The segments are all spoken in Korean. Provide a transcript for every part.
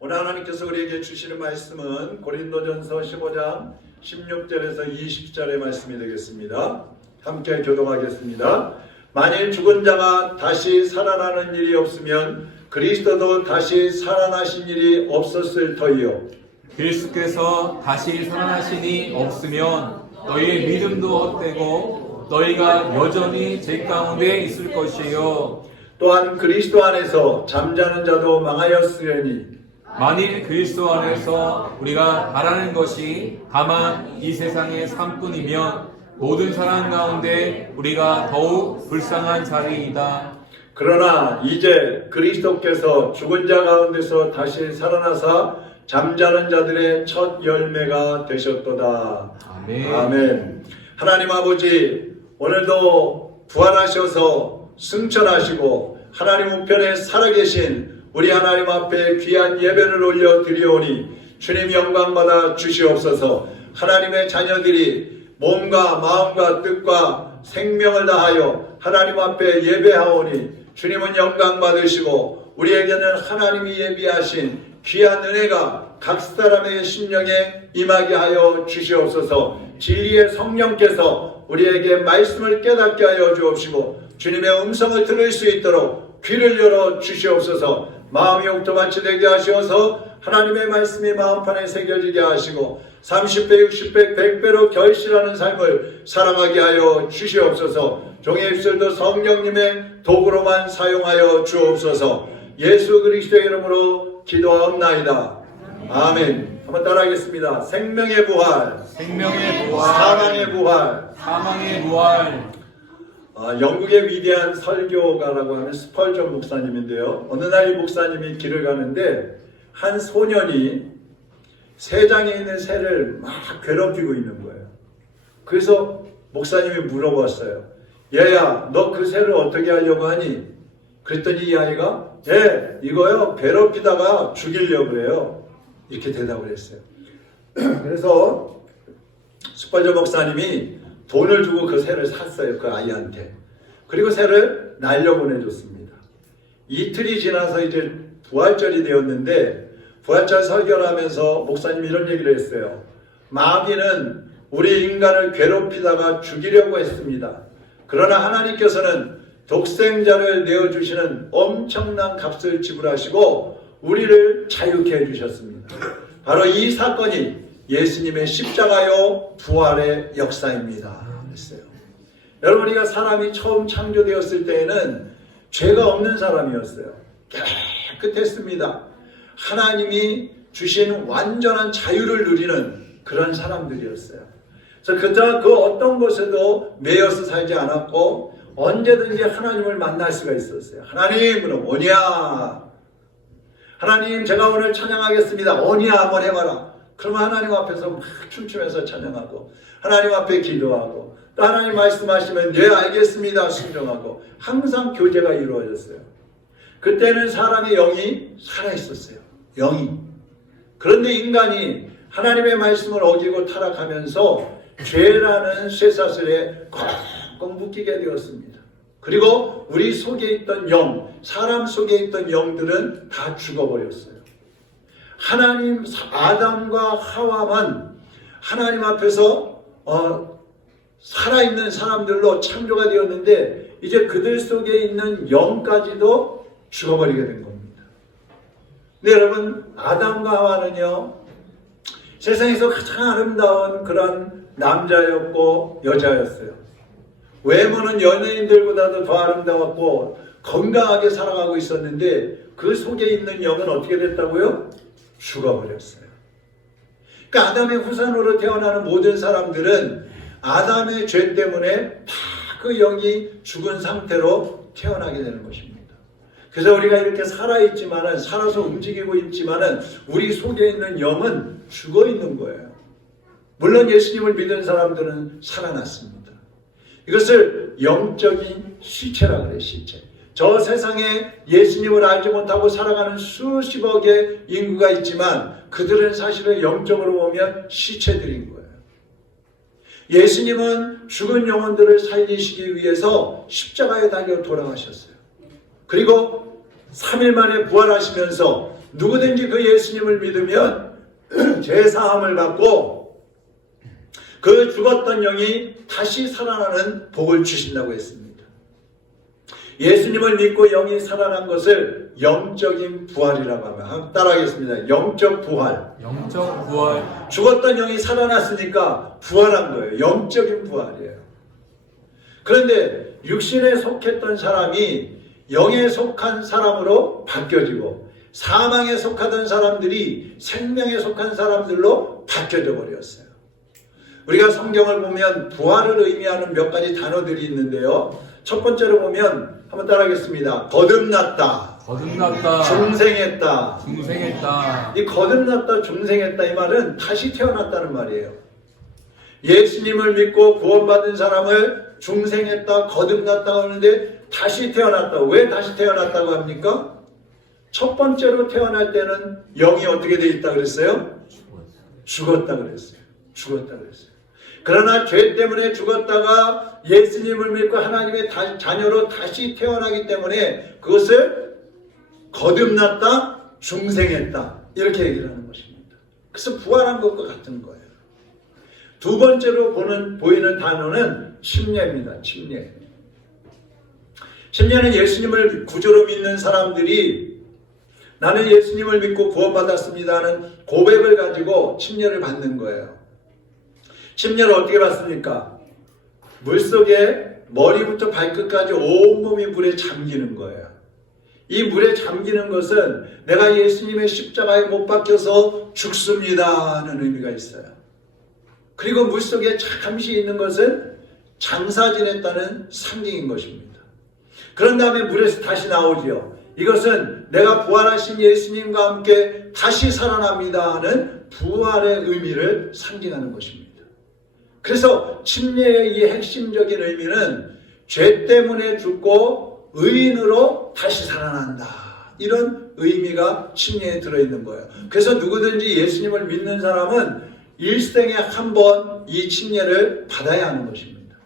오늘 하나님께서 우리에게 주시는 말씀은 고린도전서 15장 16절에서 20절의 말씀이 되겠습니다. 함께 교독하겠습니다. 만일 죽은 자가 다시 살아나는 일이 없으면 그리스도도 다시 살아나신 일이 없었을 터이요. 그리스도께서 다시 살아나시니 없으면 너희의 믿음도 헛되고 너희가 여전히 죄 가운데 있을 것이요. 또한 그리스도 안에서 잠자는 자도 망하였으려니 만일 그리스도 안에서 우리가 바라는 것이 다만 이 세상의 삶뿐이면 모든 사람 가운데 우리가 더욱 불쌍한 자리이다. 그러나 이제 그리스도께서 죽은 자 가운데서 다시 살아나사 잠자는 자들의 첫 열매가 되셨도다. 아멘. 아멘. 하나님 아버지, 오늘도 부활하셔서 승천하시고 하나님 우편에 살아계신 우리 하나님 앞에 귀한 예배를 올려드리오니 주님 영광받아 주시옵소서. 하나님의 자녀들이 몸과 마음과 뜻과 생명을 다하여 하나님 앞에 예배하오니 주님은 영광 받으시고 우리에게는 하나님이 예비하신 귀한 은혜가 각 사람의 심령에 임하게 하여 주시옵소서. 진리의 성령께서 우리에게 말씀을 깨닫게 하여 주옵시고 주님의 음성을 들을 수 있도록 귀를 열어 주시옵소서. 마음이 옥토밭이 되게 하시어서 하나님의 말씀이 마음판에 새겨지게 하시고 30배, 60배, 100배로 결실하는 삶을 살아가게 하여 주시옵소서. 종의 입술도 성령님의 도구로만 사용하여 주옵소서. 예수 그리스도의 이름으로 기도하옵나이다. 아멘. 한번 따라하겠습니다. 생명의 부활, 생명의 부활, 사망의 부활. 사망의 부활. 영국의 위대한 설교가라고 하는 스펄전 목사님인데요. 어느 날 이 목사님이 길을 가는데 한 소년이 새장에 있는 새를 막 괴롭히고 있는 거예요. 그래서 목사님이 물어봤어요. 얘야, 너 그 새를 어떻게 하려고 하니? 그랬더니 이 아이가 이거요 괴롭히다가 죽이려고 해요. 이렇게 대답을 했어요. 그래서 스펄전 목사님이 돈을 주고 그 새를 샀어요. 그 아이한테. 그리고 새를 날려보내줬습니다. 이틀이 지나서 이제 부활절이 되었는데 부활절 설교를 하면서 목사님이 이런 얘기를 했어요. 마귀는 우리 인간을 괴롭히다가 죽이려고 했습니다. 그러나 하나님께서는 독생자를 내어주시는 엄청난 값을 지불하시고 우리를 자유케 해주셨습니다. 바로 이 사건이 예수님의 십자가요 부활의 역사입니다. 그랬어요. 여러분, 우리가 사람이 처음 창조되었을 때에는 죄가 없는 사람이었어요. 깨끗했습니다. 하나님이 주신 완전한 자유를 누리는 그런 사람들이었어요. 그래서 그저 그 어떤 것에도 매여서 살지 않았고 언제든지 하나님을 만날 수가 있었어요. 하나님, 그럼 오냐? 하나님, 제가 오늘 찬양하겠습니다. 오냐? 한번 해봐라. 그러면 하나님 앞에서 막 춤추면서 찬양하고 하나님 앞에 기도하고 또 하나님 말씀하시면 네 알겠습니다 순종하고 항상 교제가 이루어졌어요. 그때는 사람의 영이 살아있었어요. 영이. 그런데 인간이 하나님의 말씀을 어기고 타락하면서 죄라는 쇠사슬에 꽉꽉 묶이게 되었습니다. 그리고 우리 속에 있던 영, 사람 속에 있던 영들은 다 죽어버렸어요. 하나님, 아담과 하와만 하나님 앞에서 살아있는 사람들로 창조가 되었는데 이제 그들 속에 있는 영까지도 죽어버리게 된 겁니다. 근데 여러분, 아담과 하와는요 세상에서 가장 아름다운 그런 남자였고 여자였어요. 외모는 연예인들보다도 더 아름다웠고 건강하게 살아가고 있었는데 그 속에 있는 영은 어떻게 됐다고요? 죽어버렸어요. 그러니까 아담의 후손으로 태어나는 모든 사람들은 아담의 죄 때문에 다 그 영이 죽은 상태로 태어나게 되는 것입니다. 그래서 우리가 이렇게 살아있지만은, 살아서 움직이고 있지만은 우리 속에 있는 영은 죽어 있는 거예요. 물론 예수님을 믿은 사람들은 살아났습니다. 이것을 영적인 시체라 그래요. 시체. 저 세상에 예수님을 알지 못하고 살아가는 수십억의 인구가 있지만 그들은 사실은 영적으로 보면 시체들인 거예요. 예수님은 죽은 영혼들을 살리시기 위해서 십자가에 달려 돌아가셨어요. 그리고 3일 만에 부활하시면서 누구든지 그 예수님을 믿으면 죄사함을 받고 그 죽었던 영이 다시 살아나는 복을 주신다고 했습니다. 예수님을 믿고 영이 살아난 것을 영적인 부활이라고 하면, 따라하겠습니다. 영적 부활. 영적 부활. 죽었던 영이 살아났으니까 부활한 거예요. 영적인 부활이에요. 그런데 육신에 속했던 사람이 영에 속한 사람으로 바뀌어지고 사망에 속하던 사람들이 생명에 속한 사람들로 바뀌어져 버렸어요. 우리가 성경을 보면 부활을 의미하는 몇 가지 단어들이 있는데요. 첫 번째로 보면 한번 따라하겠습니다. 거듭났다. 거듭났다. 중생했다. 중생했다. 이 거듭났다, 중생했다 이 말은 다시 태어났다는 말이에요. 예수님을 믿고 구원받은 사람을 중생했다, 거듭났다 하는데 다시 태어났다. 왜 다시 태어났다고 합니까? 첫 번째로 태어날 때는 영이 어떻게 되어 있다 그랬어요? 죽었다 그랬어요. 죽었다 그랬어요. 그러나 죄 때문에 죽었다가 예수님을 믿고 하나님의 자녀로 다시 태어나기 때문에 그것을 거듭났다, 중생했다 이렇게 얘기를 하는 것입니다. 그래서 부활한 것과 같은 거예요. 두 번째로 보이는 단어는 침례입니다. 침례. 침례는 예수님을 구주로 믿는 사람들이 나는 예수님을 믿고 구원받았습니다 하는 고백을 가지고 침례를 받는 거예요. 침례를 어떻게 받습니까? 물속에 머리부터 발끝까지 온몸이 물에 잠기는 거예요. 이 물에 잠기는 것은 내가 예수님의 십자가에 못 박혀서 죽습니다 하는 의미가 있어요. 그리고 물속에 잠시 있는 것은 장사 지냈다는 상징인 것입니다. 그런 다음에 물에서 다시 나오지요. 이것은 내가 부활하신 예수님과 함께 다시 살아납니다 하는 부활의 의미를 상징하는 것입니다. 그래서 침례의 이 핵심적인 의미는 죄 때문에 죽고 의인으로 다시 살아난다. 이런 의미가 침례에 들어있는 거예요. 그래서 누구든지 예수님을 믿는 사람은 일생에 한 번 이 침례를 받아야 하는 것입니다.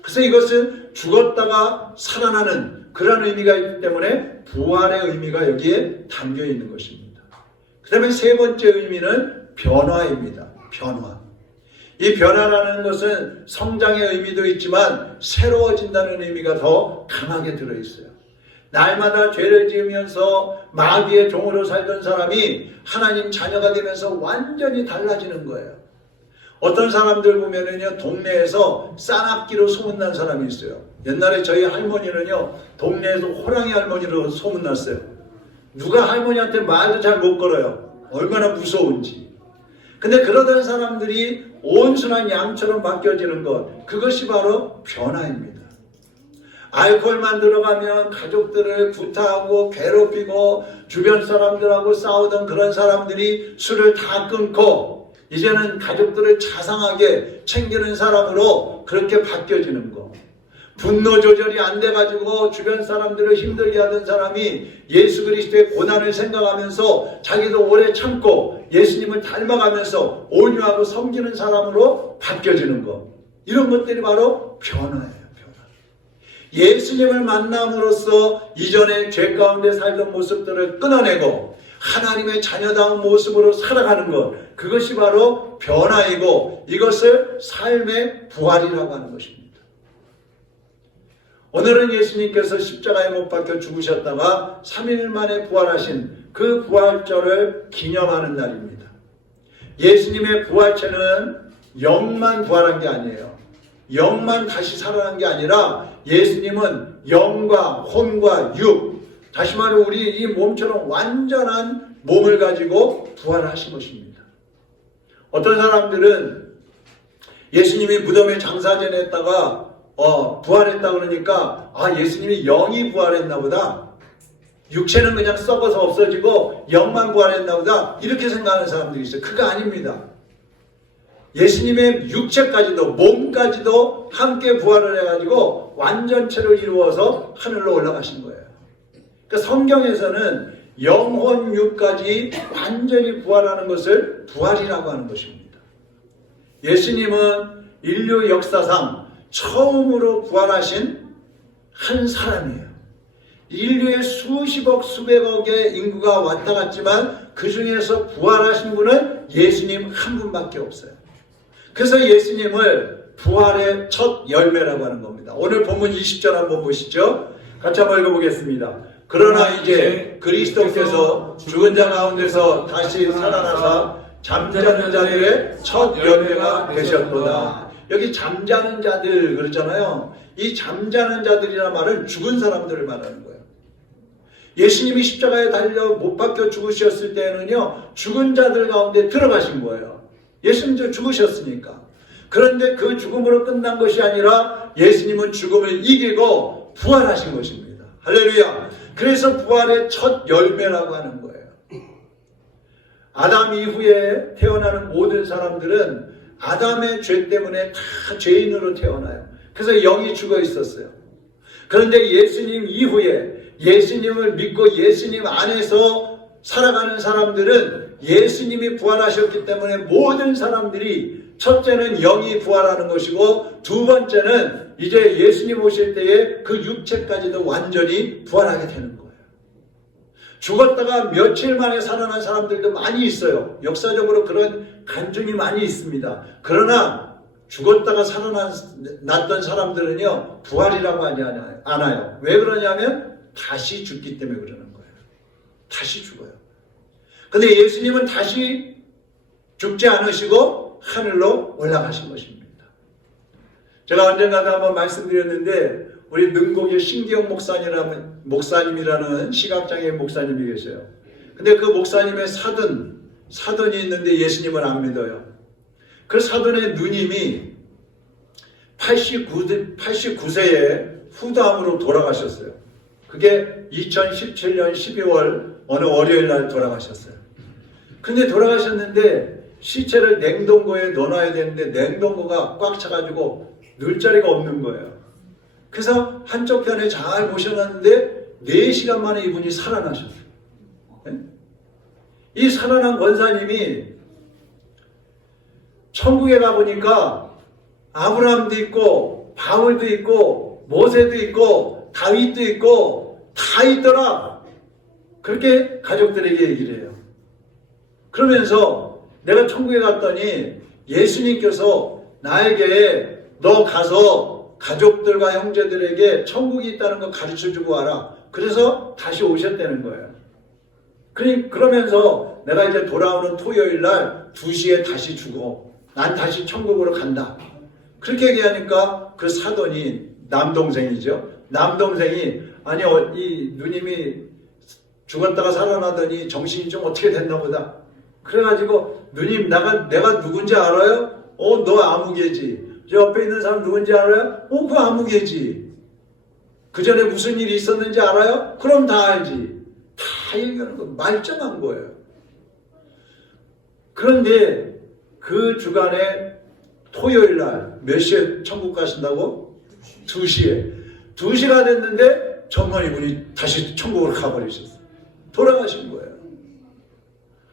그래서 이것은 죽었다가 살아나는 그런 의미가 있기 때문에 부활의 의미가 여기에 담겨 있는 것입니다. 그 다음에 세 번째 의미는 변화입니다. 변화. 이 변화라는 것은 성장의 의미도 있지만 새로워진다는 의미가 더 강하게 들어있어요. 날마다 죄를 지으면서 마귀의 종으로 살던 사람이 하나님 자녀가 되면서 완전히 달라지는 거예요. 어떤 사람들 보면은요, 동네에서 싼악기로 소문난 사람이 있어요. 옛날에 저희 할머니는요, 동네에서 호랑이 할머니로 소문났어요. 누가 할머니한테 말도 잘 못 걸어요. 얼마나 무서운지. 근데 그러던 사람들이 온순한 양처럼 바뀌어지는 것, 그것이 바로 변화입니다. 알코올만 들어가면 가족들을 구타하고 괴롭히고 주변 사람들하고 싸우던 그런 사람들이 술을 다 끊고 이제는 가족들을 자상하게 챙기는 사람으로 그렇게 바뀌어지는 거. 분노 조절이 안 돼가지고 주변 사람들을 힘들게 하던 사람이 예수 그리스도의 고난을 생각하면서 자기도 오래 참고 예수님을 닮아가면서 온유하고 섬기는 사람으로 바뀌어지는 것. 이런 것들이 바로 변화예요. 예수님을 만남으로써 이전에 죄 가운데 살던 모습들을 끊어내고 하나님의 자녀다운 모습으로 살아가는 것, 그것이 바로 변화이고 이것을 삶의 부활이라고 하는 것입니다. 오늘은 예수님께서 십자가에 못 박혀 죽으셨다가 3일 만에 부활하신 그 부활절을 기념하는 날입니다. 예수님의 부활체는 영만 부활한 게 아니에요. 영만 다시 살아난 게 아니라 예수님은 영과 혼과 육, 다시 말해 우리 이 몸처럼 완전한 몸을 가지고 부활하신 것입니다. 어떤 사람들은 예수님이 무덤에 장사 지냈다가 부활했다 그러니까 예수님이 영이 부활했나 보다. 육체는 그냥 썩어서 없어지고 영만 부활했나 보다. 이렇게 생각하는 사람들이 있어요. 그거 아닙니다. 예수님의 육체까지도 몸까지도 함께 부활을 해가지고 완전체를 이루어서 하늘로 올라가신 거예요. 그러니까 성경에서는 영혼 육까지 완전히 부활하는 것을 부활이라고 하는 것입니다. 예수님은 인류 역사상 처음으로 부활하신 한 사람이에요. 인류의 수십억 수백억의 인구가 왔다 갔지만 그 중에서 부활하신 분은 예수님 한 분밖에 없어요. 그래서 예수님을 부활의 첫 열매라고 하는 겁니다. 오늘 본문 20절 한번 보시죠. 같이 한번 읽어보겠습니다. 그러나 이제 그리스도께서 죽은 자 가운데서 다시 살아나사 잠자는 자들의 첫 열매가 되셨도다. 여기 잠자는 자들 그러잖아요. 이 잠자는 자들이라는 말은 죽은 사람들을 말하는 거예요. 예수님이 십자가에 달려 못 박혀 죽으셨을 때는요, 죽은 자들 가운데 들어가신 거예요. 예수님도 죽으셨으니까. 그런데 그 죽음으로 끝난 것이 아니라 예수님은 죽음을 이기고 부활하신 것입니다. 할렐루야. 그래서 부활의 첫 열매라고 하는 거예요. 아담 이후에 태어나는 모든 사람들은 아담의 죄 때문에 다 죄인으로 태어나요. 그래서 영이 죽어 있었어요. 그런데 예수님 이후에 예수님을 믿고 예수님 안에서 살아가는 사람들은 예수님이 부활하셨기 때문에 모든 사람들이 첫째는 영이 부활하는 것이고 두 번째는 이제 예수님 오실 때에 그 육체까지도 완전히 부활하게 되는 거예요. 죽었다가 며칠 만에 살아난 사람들도 많이 있어요. 역사적으로 그런 간증이 많이 있습니다. 그러나 죽었다가 살아났던 사람들은요, 부활이라고 하지 않아요. 왜 그러냐면 다시 죽기 때문에 그러는 거예요. 다시 죽어요. 근데 예수님은 다시 죽지 않으시고 하늘로 올라가신 것입니다. 제가 언젠가도 한번 말씀드렸는데 우리 능곡의 신기영 목사님이라는 시각장애인 목사님이 계세요. 근데 그 목사님의 사돈이 있는데 예수님을 안 믿어요. 그 사돈의 누님이 89세에 후두암으로 돌아가셨어요. 그게 2017년 12월 어느 월요일 날 돌아가셨어요. 근데 돌아가셨는데 시체를 냉동고에 넣어놔야 되는데 냉동고가 꽉 차가지고 넣을 자리가 없는 거예요. 그래서 한쪽 편에 잘 모셔놨는데 4시간 만에 이분이 살아나셨어요. 이 살아난 권사님이 천국에 가보니까 아브라함도 있고 바울도 있고 모세도 있고 다윗도 있고 다 있더라. 그렇게 가족들에게 얘기를 해요. 그러면서 내가 천국에 갔더니 예수님께서 나에게 너 가서 가족들과 형제들에게 천국이 있다는 거 가르쳐주고 와라. 그래서 다시 오셨다는 거예요. 그러면서 내가 이제 돌아오는 토요일 날 2시에 다시 죽어. 난 다시 천국으로 간다. 그렇게 얘기하니까 그 사돈이 남동생이죠. 남동생이 아니 이 누님이 죽었다가 살아나더니 정신이 좀 어떻게 됐나 보다. 그래가지고 누님 내가 누군지 알아요? 너 아무개지. 저 옆에 있는 사람 누군지 알아요? 그 아무개지. 그 전에 무슨 일이 있었는지 알아요? 그럼 다 알지. 다 얘기하는 거 말짱한 거예요. 그런데 그 주간에 토요일 날 몇 시에 천국 가신다고? 2시에. 2시가 됐는데 정말 이분이 다시 천국으로 가버리셨어요. 돌아가신 거예요.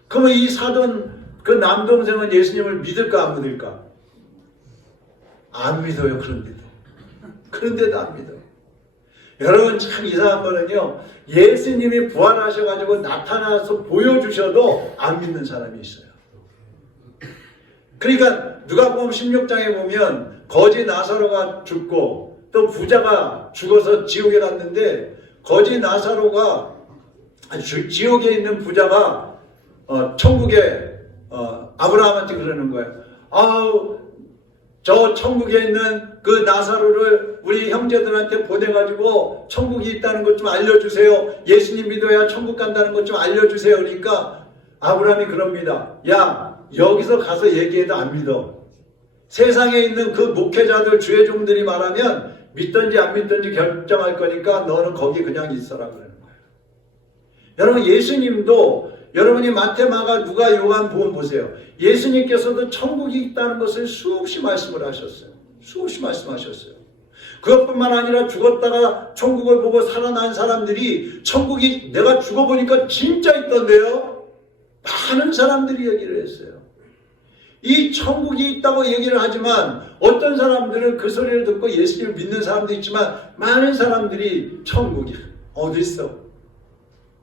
그러면 이 사돈 그 남동생은 예수님을 믿을까 안 믿을까? 안 믿어요. 그런데도 안 믿어요. 여러분 참 이상한 거는요, 예수님이 부활하셔가지고 나타나서 보여주셔도 안 믿는 사람이 있어요. 그러니까 누가복음 16장에 보면 거지 나사로가 죽고 또 부자가 죽어서 지옥에 갔는데 거지 나사로가 지옥에 있는 부자가 천국에 아브라함한테 그러는 거예요. 저 천국에 있는 그 나사로를 우리 형제들한테 보내가지고 천국이 있다는 것 좀 알려주세요. 예수님 믿어야 천국 간다는 것 좀 알려주세요. 그러니까 아브라함이 그럽니다. 야, 여기서 가서 얘기해도 안 믿어. 세상에 있는 그 목회자들 주의 종들이 말하면 믿든지 안 믿든지 결정할 거니까 너는 거기 그냥 있어라 그러는 거예요. 여러분 예수님도 여러분이 마태, 마가, 누가, 요한, 복음 보세요. 예수님께서도 천국이 있다는 것을 수없이 말씀을 하셨어요. 수없이 말씀하셨어요. 그것뿐만 아니라 죽었다가 천국을 보고 살아난 사람들이 천국이 내가 죽어보니까 진짜 있던데요. 많은 사람들이 얘기를 했어요. 이 천국이 있다고 얘기를 하지만 어떤 사람들은 그 소리를 듣고 예수님을 믿는 사람도 있지만 많은 사람들이 천국이 어디 있어?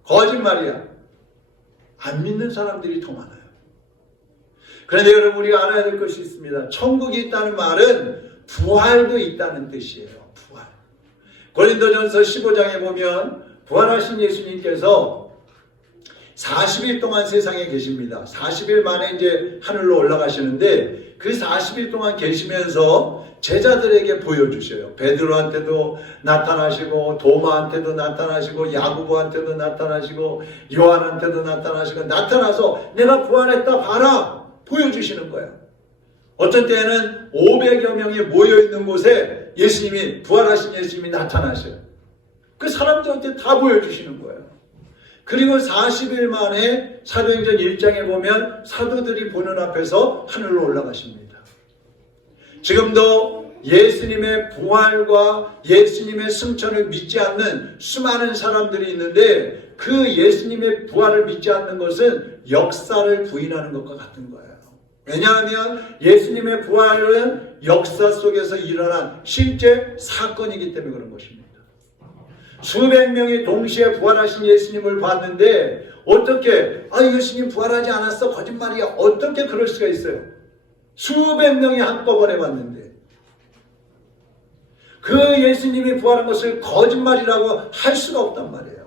거짓말이야. 안 믿는 사람들이 더 많아요. 그런데 여러분, 우리가 알아야 될 것이 있습니다. 천국이 있다는 말은 부활도 있다는 뜻이에요. 부활. 고린도전서 15장에 보면 부활하신 예수님께서 40일 동안 세상에 계십니다. 40일 만에 이제 하늘로 올라가시는데 그 40일 동안 계시면서 제자들에게 보여주셔요. 베드로한테도 나타나시고 도마한테도 나타나시고 야고보한테도 나타나시고 요한한테도 나타나시고 나타나서 내가 부활했다 봐라 보여주시는 거예요. 어떤 때에는 500여 명이 모여있는 곳에 예수님이 부활하신 예수님이 나타나셔요. 그 사람들한테 다 보여주시는 거예요. 그리고 40일 만에 사도행전 1장에 보면 사도들이 보는 앞에서 하늘로 올라가십니다. 지금도 예수님의 부활과 예수님의 승천을 믿지 않는 수많은 사람들이 있는데 그 예수님의 부활을 믿지 않는 것은 역사를 부인하는 것과 같은 거예요. 왜냐하면 예수님의 부활은 역사 속에서 일어난 실제 사건이기 때문에 그런 것입니다. 수백 명이 동시에 부활하신 예수님을 봤는데 어떻게 예수님 부활하지 않았어? 거짓말이야. 어떻게 그럴 수가 있어요? 수백 명이 한꺼번에 봤는데 그 예수님이 부활한 것을 거짓말이라고 할 수가 없단 말이에요.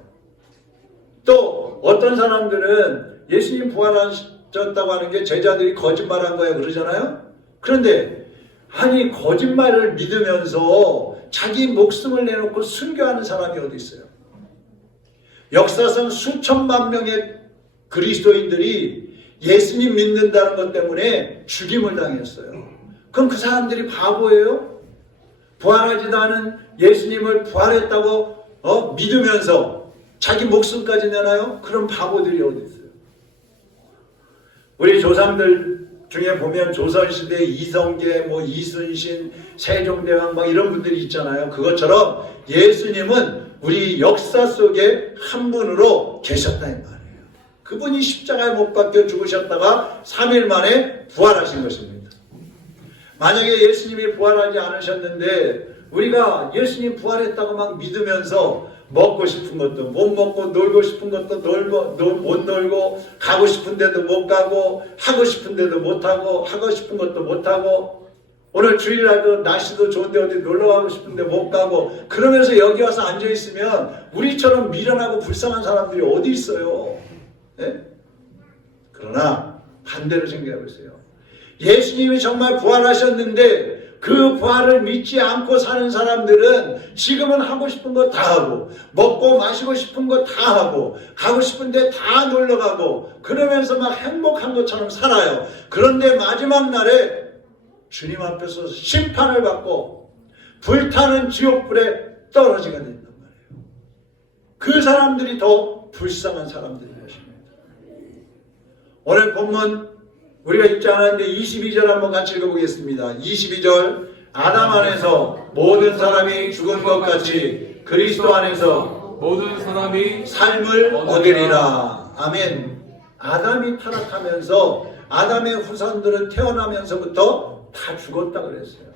또 어떤 사람들은 예수님 부활하셨다고 하는 게 제자들이 거짓말한 거야 그러잖아요. 그런데 아니 거짓말을 믿으면서 자기 목숨을 내놓고 순교하는 사람이 어디 있어요? 역사상 수천만 명의 그리스도인들이 예수님 믿는다는 것 때문에 죽임을 당했어요. 그럼 그 사람들이 바보예요? 부활하지도 않은 예수님을 부활했다고 믿으면서 자기 목숨까지 내나요? 그런 바보들이 어디 있어요? 우리 조상들 중에 보면 조선시대 이성계, 이순신, 세종대왕 이런 분들이 있잖아요. 그것처럼 예수님은 우리 역사 속에 한 분으로 계셨다 이 말이에요. 그분이 십자가에 못 박혀 죽으셨다가 3일 만에 부활하신 것입니다. 만약에 예수님이 부활하지 않으셨는데 우리가 예수님 부활했다고 막 믿으면서 먹고 싶은 것도 못 먹고 놀고 싶은 것도 못 놀고 가고 싶은 데도 못 가고 하고 싶은 데도 못 하고 하고 싶은 것도 못 하고 오늘 주일날도 날씨도 좋은데 어디 놀러 가고 싶은데 못 가고 그러면서 여기 와서 앉아 있으면 우리처럼 미련하고 불쌍한 사람들이 어디 있어요? 네? 그러나 반대로 생각해 보세요. 예수님이 정말 부활하셨는데 그 부활을 믿지 않고 사는 사람들은 지금은 하고 싶은 거 다 하고 먹고 마시고 싶은 거 다 하고 가고 싶은데 다 놀러 가고 그러면서 막 행복한 것처럼 살아요. 그런데 마지막 날에 주님 앞에서 심판을 받고 불타는 지옥불에 떨어지게 된단 말이에요. 그 사람들이 더 불쌍한 사람들인 것입니다. 오늘 본문 우리가 읽지 않았는데 22절 한번 같이 읽어보겠습니다. 22절 아담 안에서 모든 사람이 죽은 것 같이 그리스도 안에서 모든 사람이 삶을 얻으리라. 아멘. 아담이 타락하면서 아담의 후손들은 태어나면서부터 다 죽었다 그랬어요.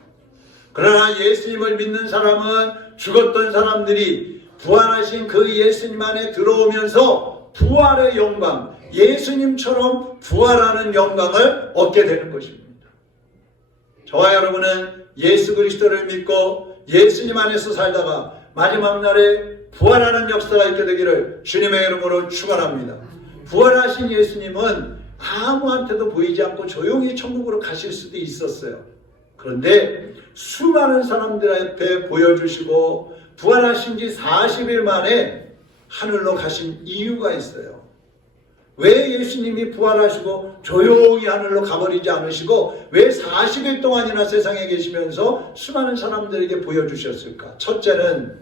그러나 예수님을 믿는 사람은 죽었던 사람들이 부활하신 그 예수님 안에 들어오면서 부활의 영광, 예수님처럼 부활하는 영광을 얻게 되는 것입니다. 저와 여러분은 예수 그리스도를 믿고 예수님 안에서 살다가 마지막 날에 부활하는 역사가 있게 되기를 주님의 이름으로 축원합니다. 부활하신 예수님은 아무한테도 보이지 않고 조용히 천국으로 가실 수도 있었어요. 그런데 수많은 사람들 앞에 보여주시고 부활하신 지 40일 만에 하늘로 가신 이유가 있어요. 왜 예수님이 부활하시고 조용히 하늘로 가버리지 않으시고 왜 40일 동안이나 세상에 계시면서 수많은 사람들에게 보여주셨을까? 첫째는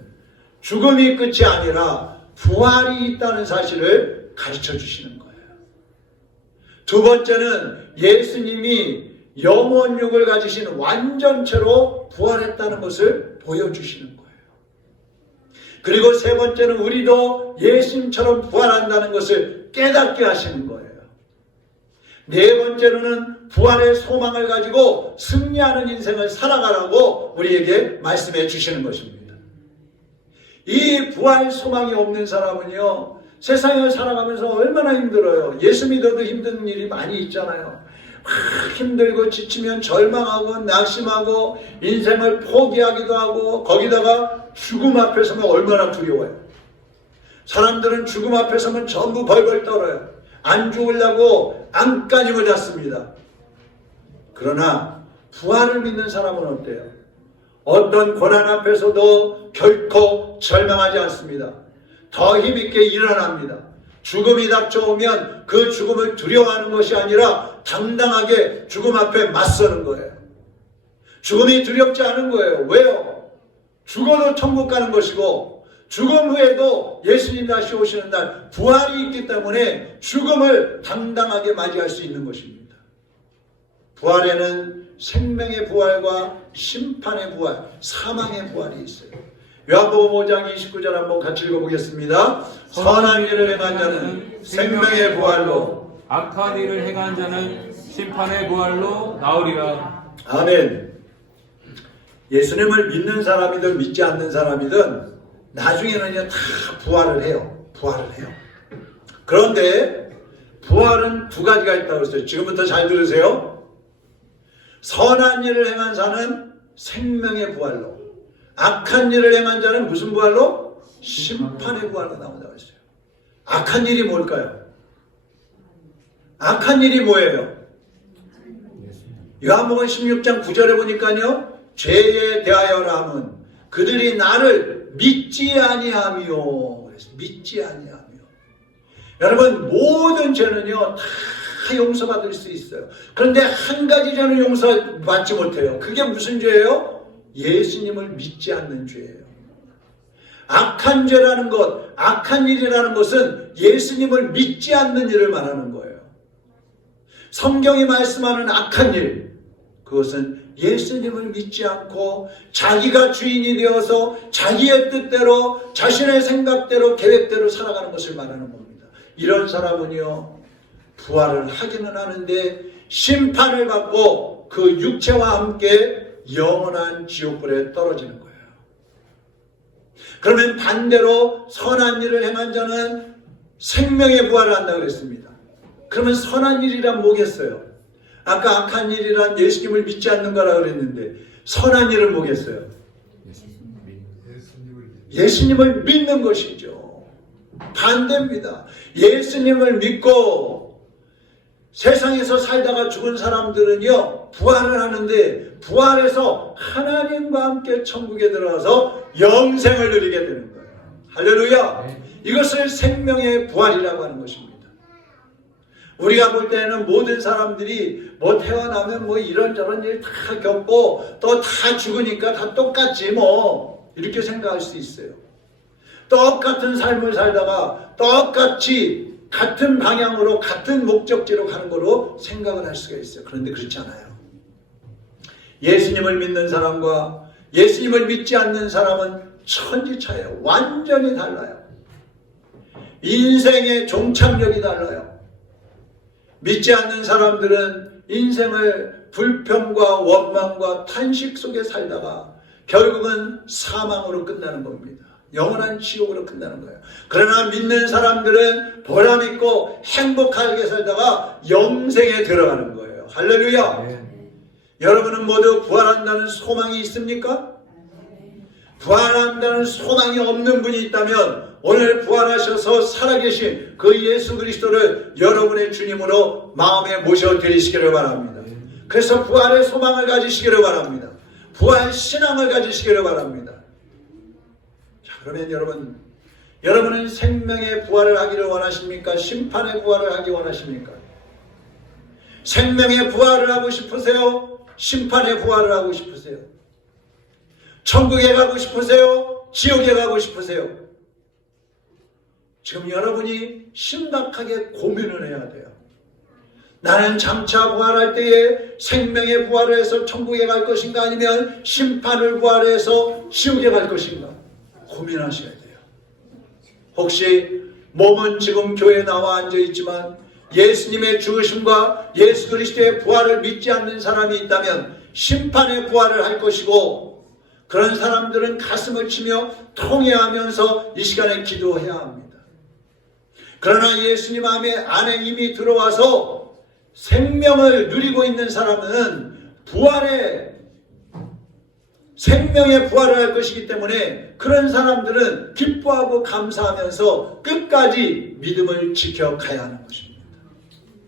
죽음이 끝이 아니라 부활이 있다는 사실을 가르쳐 주시는 거예요. 두 번째는 예수님이 영혼육을 가지신 완전체로 부활했다는 것을 보여주시는 거예요. 그리고 세 번째는 우리도 예수님처럼 부활한다는 것을 깨닫게 하시는 거예요. 네 번째로는 부활의 소망을 가지고 승리하는 인생을 살아가라고 우리에게 말씀해 주시는 것입니다. 이 부활 소망이 없는 사람은요, 세상을 살아가면서 얼마나 힘들어요. 예수 믿어도 힘든 일이 많이 있잖아요. 막 힘들고 지치면 절망하고 낙심하고 인생을 포기하기도 하고, 거기다가 죽음 앞에 서면 얼마나 두려워요. 사람들은 죽음 앞에 서면 전부 벌벌 떨어요. 안 죽으려고 안간힘을 잡습니다. 그러나 부활을 믿는 사람은 어때요? 어떤 고난 앞에서도 결코 절망하지 않습니다. 더 힘있게 일어납니다. 죽음이 닥쳐오면 그 죽음을 두려워하는 것이 아니라 당당하게 죽음 앞에 맞서는 거예요. 죽음이 두렵지 않은 거예요. 왜요? 죽어도 천국 가는 것이고, 죽음 후에도 예수님 다시 오시는 날 부활이 있기 때문에 죽음을 당당하게 맞이할 수 있는 것입니다. 부활에는 생명의 부활과 심판의 부활, 사망의 부활이 있어요. 요한복음 5장 29절 한번 같이 읽어보겠습니다. 선한 일을 행한 자는 생명의 부활로, 악한 일을 행한 자는 심판의 부활로 나으리라. 아멘. 예수님을 믿는 사람이든 믿지 않는 사람이든 나중에는요 다 부활을 해요. 부활을 해요. 그런데 부활은 두 가지가 있다고 했어요. 지금부터 잘 들으세요. 선한 일을 행한 자는 생명의 부활로, 악한 일을 행한 자는 무슨 부활로? 심판의 부활로 나온다고 했어요. 악한 일이 뭘까요? 악한 일이 뭐예요? 요한복음 16장 9절에 보니까요, 죄에 대하여라 함은 그들이 나를 믿지 아니하며, 그래서 믿지 아니하며. 여러분, 모든 죄는요 다 용서받을 수 있어요. 그런데 한 가지 죄는 용서받지 못해요. 그게 무슨 죄예요? 예수님을 믿지 않는 죄예요. 악한 죄라는 것, 악한 일이라는 것은 예수님을 믿지 않는 일을 말하는 거예요. 성경이 말씀하는 악한 일, 그것은 예수님을 믿지 않고 자기가 주인이 되어서 자기의 뜻대로, 자신의 생각대로, 계획대로 살아가는 것을 말하는 겁니다. 이런 사람은요 부활을 하기는 하는데 심판을 받고 그 육체와 함께 영원한 지옥불에 떨어지는 거예요. 그러면 반대로 선한 일을 행한 자는 생명의 부활을 한다고 그랬습니다. 그러면 선한 일이란 뭐겠어요? 아까 악한 일이란 예수님을 믿지 않는 거라고 그랬는데, 선한 일은 뭐겠어요? 예수님을 믿는 것이죠. 반대입니다. 예수님을 믿고 세상에서 살다가 죽은 사람들은요 부활을 하는데, 부활해서 하나님과 함께 천국에 들어가서 영생을 누리게 되는 거예요. 할렐루야. 이것을 생명의 부활이라고 하는 것입니다. 우리가 볼 때는 모든 사람들이 뭐 태어나면 뭐 이런저런 일 다 겪고 또 다 죽으니까 다 똑같지 뭐, 이렇게 생각할 수 있어요. 똑같은 삶을 살다가 똑같이 같은 방향으로 같은 목적지로 가는 거로 생각을 할 수가 있어요. 그런데 그렇지 않아요. 예수님을 믿는 사람과 예수님을 믿지 않는 사람은 천지차예요. 완전히 달라요. 인생의 종착역이 달라요. 믿지 않는 사람들은 인생을 불평과 원망과 탄식 속에 살다가 결국은 사망으로 끝나는 겁니다. 영원한 지옥으로 끝나는 거예요. 그러나 믿는 사람들은 보람있고 행복하게 살다가 영생에 들어가는 거예요. 할렐루야. 여러분은 모두 부활한다는 소망이 있습니까? 부활한다는 소망이 없는 분이 있다면 오늘 부활하셔서 살아계신 그 예수 그리스도를 여러분의 주님으로 마음에 모셔드리시기를 바랍니다. 그래서 부활의 소망을 가지시기를 바랍니다. 부활 신앙을 가지시기를 바랍니다. 자, 그러면 여러분은 생명의 부활을 하기를 원하십니까? 심판의 부활을 하기 원하십니까? 생명의 부활을 하고 싶으세요? 심판의 부활을 하고 싶으세요? 천국에 가고 싶으세요? 지옥에 가고 싶으세요? 지금 여러분이 심각하게 고민을 해야 돼요. 나는 장차 부활할 때에 생명의 부활을 해서 천국에 갈 것인가, 아니면 심판을 부활해서 지옥에 갈 것인가 고민하셔야 돼요. 혹시 몸은 지금 교회에 나와 앉아있지만 예수님의 죽으심과 예수 그리스도의 부활을 믿지 않는 사람이 있다면 심판의 부활을 할 것이고, 그런 사람들은 가슴을 치며 통회하면서 이 시간에 기도해야 합니다. 그러나 예수님 안에 이미 들어와서 생명을 누리고 있는 사람은 생명의 부활을 할 것이기 때문에 그런 사람들은 기뻐하고 감사하면서 끝까지 믿음을 지켜가야 하는 것입니다.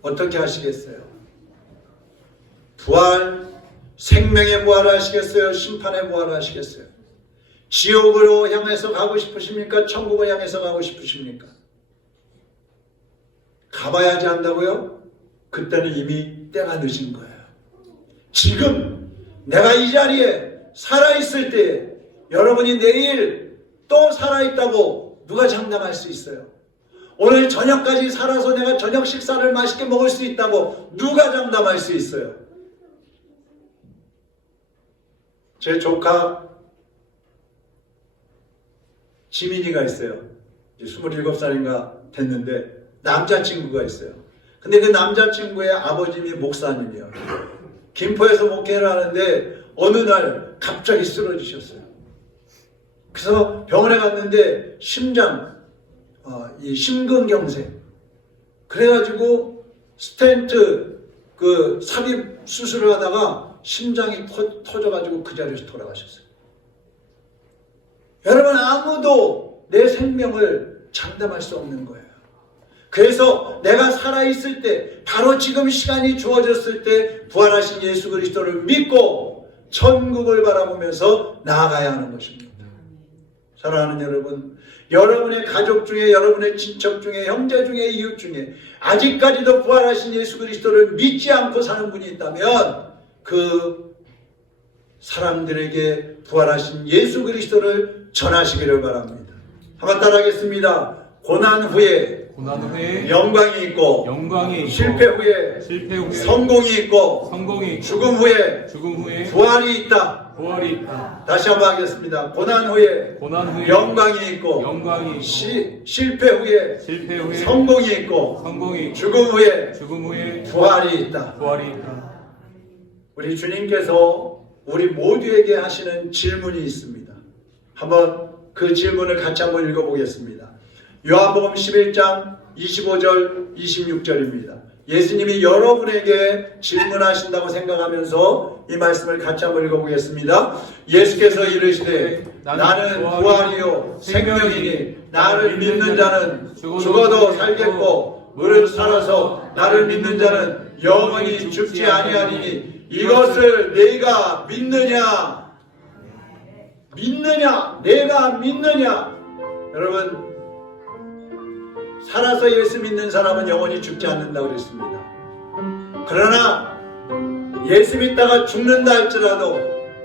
어떻게 하시겠어요? 생명의 부활을 하시겠어요? 심판의 부활을 하시겠어요? 지옥으로 향해서 가고 싶으십니까? 천국을 향해서 가고 싶으십니까? 가봐야지 한다고요? 그때는 이미 때가 늦은 거예요. 지금 내가 이 자리에 살아있을 때 여러분이 내일 또 살아있다고 누가 장담할 수 있어요? 오늘 저녁까지 살아서 내가 저녁 식사를 맛있게 먹을 수 있다고 누가 장담할 수 있어요? 제 조카 지민이가 있어요. 이제 27살인가 됐는데 남자친구가 있어요. 근데 그 남자친구의 아버님이 목사님이에요. 김포에서 목회를 하는데 어느 날 갑자기 쓰러지셨어요. 그래서 병원에 갔는데 심근경색. 그래가지고 스텐트 삽입 수술을 하다가 심장이 터져가지고 그 자리에서 돌아가셨어요. 여러분, 아무도 내 생명을 장담할 수 없는 거예요. 그래서 내가 살아있을 때, 바로 지금 시간이 주어졌을 때 부활하신 예수 그리스도를 믿고 천국을 바라보면서 나아가야 하는 것입니다. 사랑하는 여러분, 여러분의 가족 중에, 여러분의 친척 중에, 형제 중에, 이웃 중에 아직까지도 부활하신 예수 그리스도를 믿지 않고 사는 분이 있다면 그 사람들에게 부활하신 예수 그리스도를 전하시기를 바랍니다. 한번 따라하겠습니다. 고난 후에 영광이 있고, 실패 후에 성공이 있고, 죽음 후에 부활이 있다. 다시 한번 하겠습니다. 고난 후에 영광이 있고, 실패 후에 성공이 있고, 죽음 후에 부활이 있다. 우리 주님께서 우리 모두에게 하시는 질문이 있습니다. 한번 그 질문을 같이 한번 읽어보겠습니다. 요한복음 11장 25절 26절입니다. 예수님이 여러분에게 질문하신다고 생각하면서 이 말씀을 같이 한번 읽어보겠습니다. 예수께서 이르시되 나는 부활이요 생명이니 나를 믿는 자는 죽어도 살겠고 무릇 살아서 나를 믿는 자는 영원히 죽지 아니하리니 이것을 네가 믿느냐? 내가 믿느냐? 여러분, 살아서 예수 믿는 사람은 영원히 죽지 않는다고 그랬습니다. 그러나 예수 믿다가 죽는다 할지라도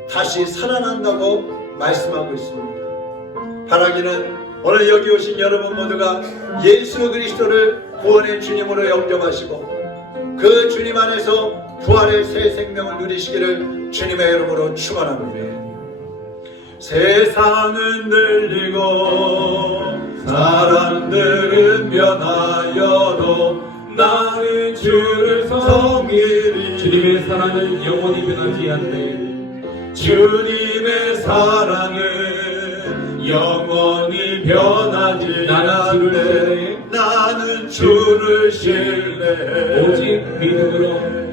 다시 살아난다고 말씀하고 있습니다. 바라기는 오늘 여기 오신 여러분 모두가 예수 그리스도를 구원의 주님으로 영접하시고 그 주님 안에서 부활의 새 생명을 누리시기를 주님의 이름으로 축원합니다. 세상은 들리고 사람들은 변하여도 나는 주를 섬기리. 주님의 사랑은 영원히 변하지 않네. 주님의 사랑은 영원히 변하지 않네. 나는 주를 신뢰해. 오직 믿음으로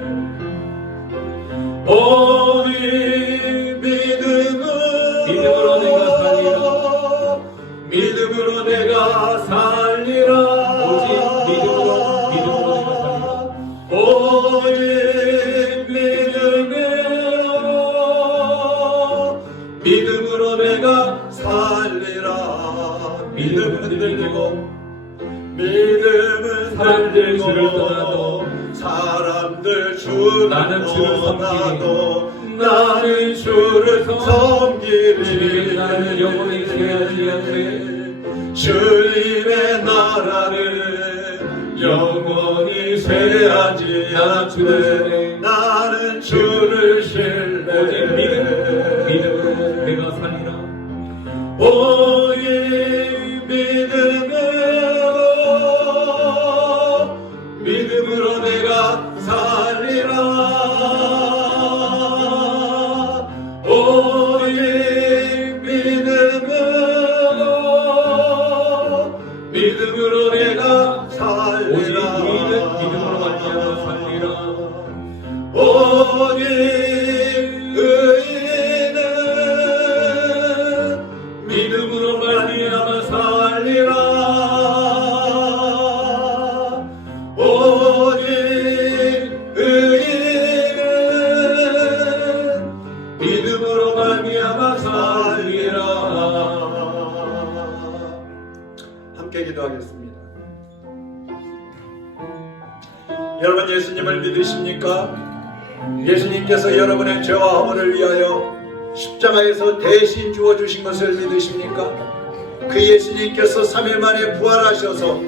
믿음으로 내가 살리라. 오직 믿음으로 믿음으로 내가 살리라. 믿음은 들리고 믿음은 사람들 주를 떠나도 사람들 주를 나는 주를 떠나도 나는 주를 섬기리. 주님의 나라는 영원히 지어야지 않네. 주님의 나라는 영원히 쇠하지 않네. 나는 주를 신뢰해. 오직 믿음으로 내가 살리라. 오직 믿음으로 내가 살리라. 오직 여러분 예수님을 믿으십니까? 예수님께서 여러분의 죄와 허물을 위하여 십자가에서 대신 주어주신 것을 믿으십니까? 그 예수님께서 3일 만에 부활하셔서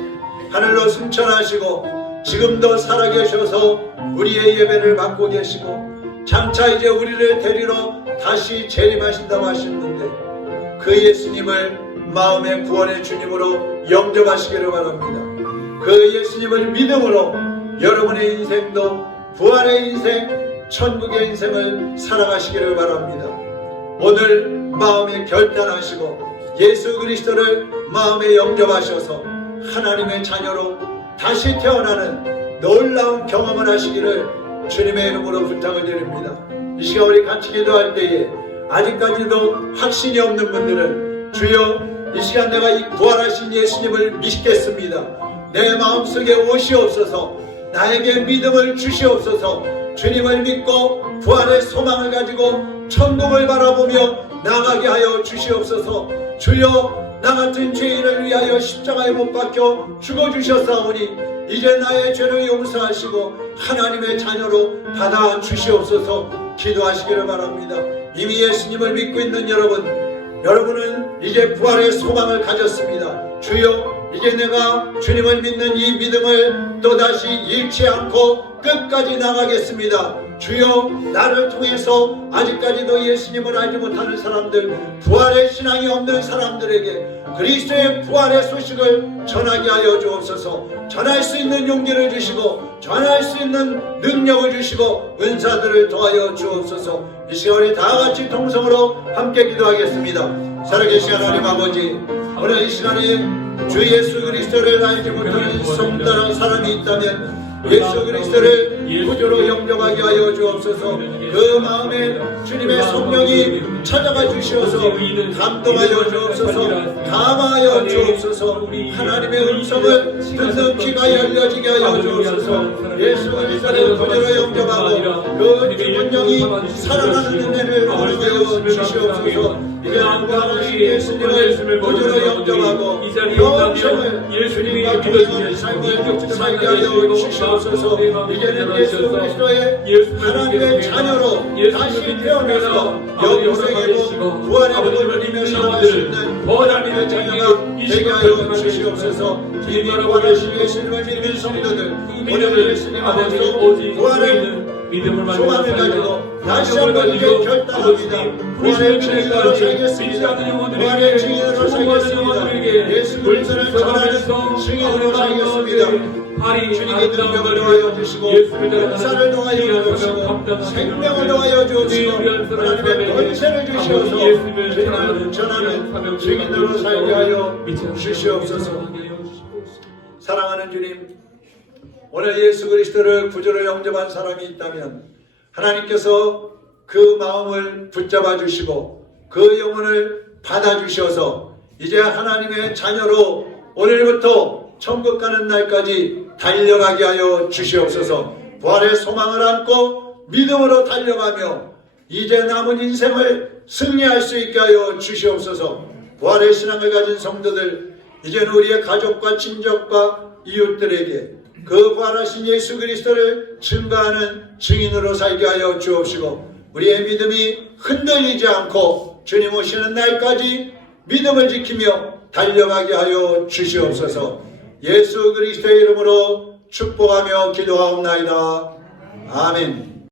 하늘로 승천하시고 지금도 살아계셔서 우리의 예배를 받고 계시고 장차 이제 우리를 데리러 다시 재림하신다고 하셨는데 그 예수님을 마음의 구원의 주님으로 영접하시기를 바랍니다. 그 예수님을 믿음으로 여러분의 인생도 부활의 인생, 천국의 인생을 살아가시기를 바랍니다. 오늘 마음에 결단하시고 예수 그리스도를 마음에 영접하셔서 하나님의 자녀로 다시 태어나는 놀라운 경험을 하시기를 주님의 이름으로 부탁을 드립니다. 이 시간 우리 같이 기도할 때에 아직까지도 확신이 없는 분들은 주여 이 시간 내가 이 부활하신 예수님을 믿겠습니다. 내 마음속에 오시옵소서. 나에게 믿음을 주시옵소서. 주님을 믿고 부활의 소망을 가지고 천국을 바라보며 나가게 하여 주시옵소서. 주여 나 같은 죄인을 위하여 십자가에 못 박혀 죽어주셨사오니 이제 나의 죄를 용서하시고 하나님의 자녀로 받아 주시옵소서. 기도하시기를 바랍니다. 이미 예수님을 믿고 있는 여러분은 이제 부활의 소망을 가졌습니다. 주여 이제 내가 주님을 믿는 이 믿음을 또다시 잃지 않고 끝까지 나가겠습니다. 주여 나를 통해서 아직까지도 예수님을 알지 못하는 사람들, 부활의 신앙이 없는 사람들에게 그리스도의 부활의 소식을 전하게 하여 주옵소서. 전할 수 있는 용기를 주시고 전할 수 있는 능력을 주시고 은사들을 더하여 주옵소서. 이 시간에 다같이 통성으로 함께 기도하겠습니다. 살아계신 하나님 아버지, 오늘 이 시간에 주 예수 그리스도를 알지 못하는 성다른 사람이 있다면 예수 그리스도를 구주로 영접하게 하여 주옵소서. 그 마음에 주님의 성령이 찾아가 주시어서 감동하여 주옵소서. 감화하여 주옵소서. 하나님의 음성을 듣는 귀가 열려지게 하여 주옵소서. 예수 그리스도를 구주로 영접하고 그 죽은 영이 살아나는 은혜를 허락하여 주시옵소서. 이제 부활하신 예수님을 구주로 영접하고 영생을 예수님과 동행하는 삶을 살게 하여 주시옵소서. 이제는 예수 그리스도의 하나님의 자녀로 다시 태어나서 영생이고 부활의 복을 누리며 살아갈 수 있는 하나님의 자녀가 되게 하여 주시옵소서. 이미 부활하신 예수님을 믿는 성도들 오늘 예수님 앞에서 부활의 소망을 가지고 다시 한번 이제 결단합니다. 부활의 증인으로 살겠습니다. 부활의 증인으로 살겠습니다. 예수 그리스도를 전하는 증인으로 살겠습니다. 주님의 능력을 더하여 주시고 은사를 더하여 주시고 생명을 더하여 주시고 하나님의 권세를 주시어서 주님을 전하는 증인으로 살게 하여 주시옵소서. 사랑하는 주님, 오늘 예수 그리스도를 구주로 영접한 사람이 있다면 하나님께서 그 마음을 붙잡아 주시고 그 영혼을 받아 주셔서 이제 하나님의 자녀로 오늘부터 천국 가는 날까지 달려가게 하여 주시옵소서. 부활의 소망을 안고 믿음으로 달려가며 이제 남은 인생을 승리할 수 있게 하여 주시옵소서. 부활의 신앙을 가진 성도들, 이제는 우리의 가족과 친족과 이웃들에게 그 부활하신 예수 그리스도를 증거하는 증인으로 살게 하여 주옵시고 우리의 믿음이 흔들리지 않고 주님 오시는 날까지 믿음을 지키며 달려가게 하여 주시옵소서. 예수 그리스도의 이름으로 축복하며 기도하옵나이다. 아멘.